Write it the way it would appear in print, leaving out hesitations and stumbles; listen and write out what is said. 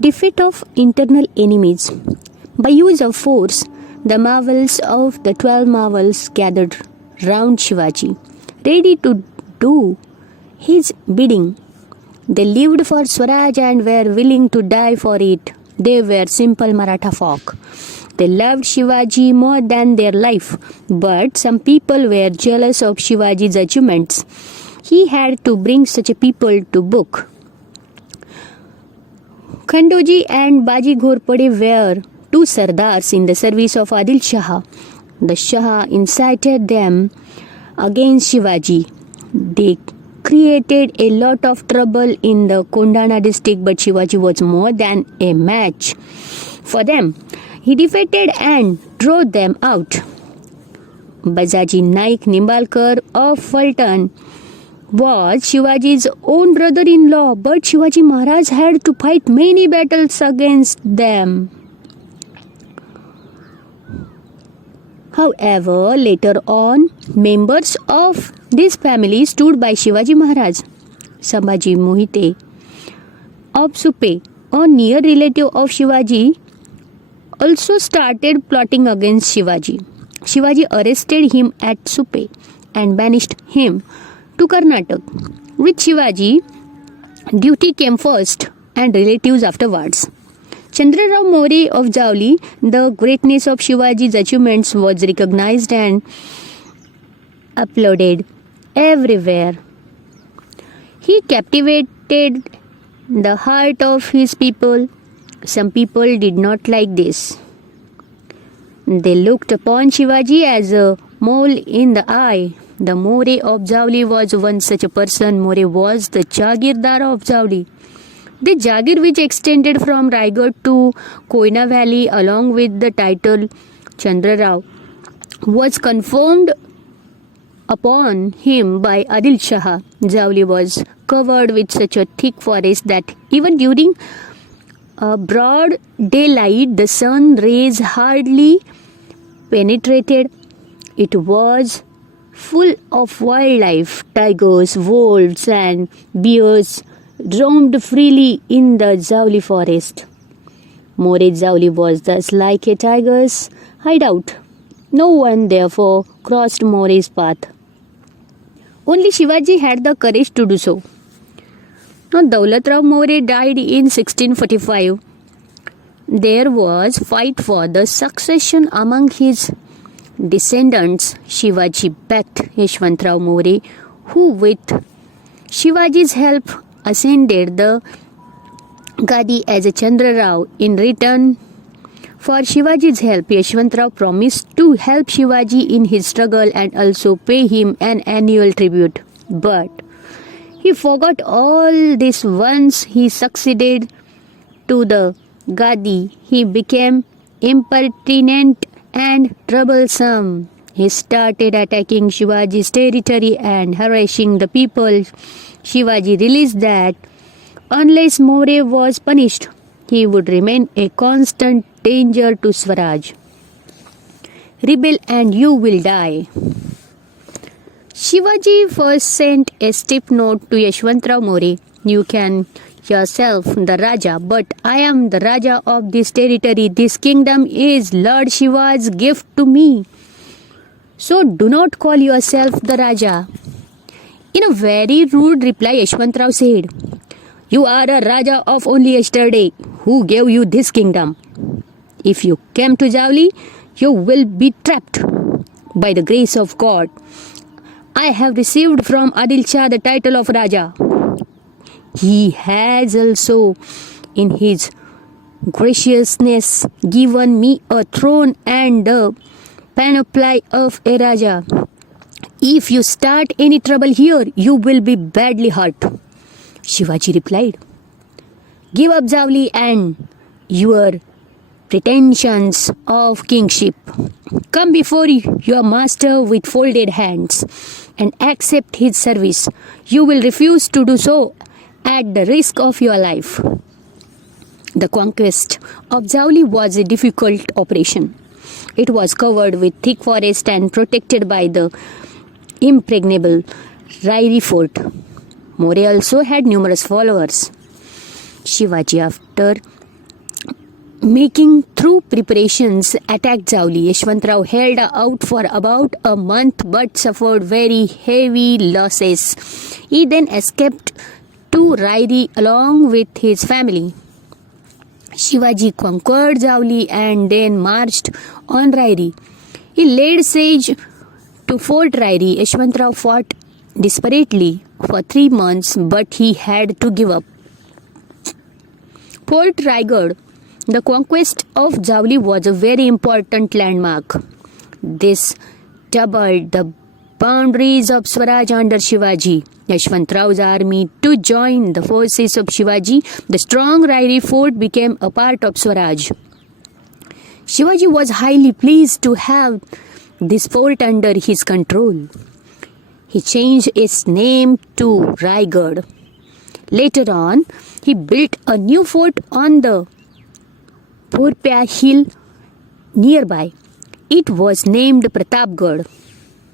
Defeat of internal enemies. By use of force, the marvels of the 12 marvels gathered round Shivaji, ready to do his bidding. They lived for Swaraj and were willing to die for it. They were simple Maratha folk. They loved Shivaji more than their life, but some people were jealous of Shivaji's achievements. He had to bring such a people to book. Khandoji and Baji Ghorpade were two sardars in the service of Adil Shah. The Shah incited them against Shivaji. They created a lot of trouble in the Kondana district, but Shivaji was more than a match for them. He defeated and drove them out. Bajaji Naik Nimbalkar of Fulton was Shivaji's own brother-in-law, but Shivaji Maharaj had to fight many battles against them. However, later on, members of this family stood by Shivaji Maharaj. Sambhaji Mohite of Supe, a near relative of Shivaji, also started plotting against Shivaji. Shivaji arrested him at Supe and banished him to Karnataka. With Shivaji, duty came first and relatives afterwards. Chandrarao More of Javli, the greatness of Shivaji's achievements was recognized and applauded everywhere. He captivated the heart of his people. Some people did not like this. They looked upon Shivaji as a mole in the eye. The More of Javli was one such a person. More was the Jagirdar of Javli. The Jagir, which extended from Raigad to Koyna Valley along with the title Chandrarao, was confirmed upon him by Adil Shah. Javli was covered with such a thick forest that even during broad daylight the sun rays hardly penetrated. It was full of wildlife. Tigers, wolves and bears roamed freely in the Javli forest. More Javli was thus like a tiger's hideout. No one therefore crossed More's path. Only Shivaji had the courage to do so. Now Daulat Rao More died in 1645. There was fight for the succession among his descendants. Shivaji backed Yashwantrao More, who with Shivaji's help ascended the Gadi as a Chandra Rao. In return for Shivaji's help, Yashwantrao promised to help Shivaji in his struggle and also pay him an annual tribute. But he forgot all this once he succeeded to the Gadi. He became impertinent and troublesome. He started attacking Shivaji's territory and harassing the people. Shivaji realized that unless More was punished, he would remain a constant danger to Swaraj. Rebel and you will die. Shivaji first sent a stiff note to Yashwantrao More. You can yourself the Raja, but I am the Raja of this territory. This kingdom is Lord Shiva's gift to me. So do not call yourself the Raja. In a very rude reply, Yashwantrao said, You are a Raja of only yesterday. Who gave you this kingdom? If you came to Javli, you will be trapped. By the grace of God, I have received from Adil Shah the title of Raja. He has also, in his graciousness, given me a throne and the panoply of a Raja. If you start any trouble here, you will be badly hurt. Shivaji replied, Give up Javli and your pretensions of kingship. Come before your master with folded hands and accept his service. You will refuse to do so at the risk of your life. The conquest of Javli was a difficult operation. It was covered with thick forest and protected by the impregnable Rairi fort. More also had numerous followers. Shivaji, after Making through preparations, attacked Javli. Yashwantrao held out for about a month but suffered very heavy losses. He then escaped to Rairi along with his family. Shivaji conquered Javli and then marched on Rairi. He laid siege to Fort Rairi. Yashwantrao fought desperately for 3 months but he had to give up. Fort Raigad. The conquest of Javli was a very important landmark. This doubled the boundaries of Swaraj under Shivaji. Yashwantrao's army to join the forces of Shivaji. The strong Rairi fort became a part of Swaraj. Shivaji was highly pleased to have this fort under his control. He changed its name to Raigad. Later on, he built a new fort on the Porpya hill nearby. It was named Pratapgarh.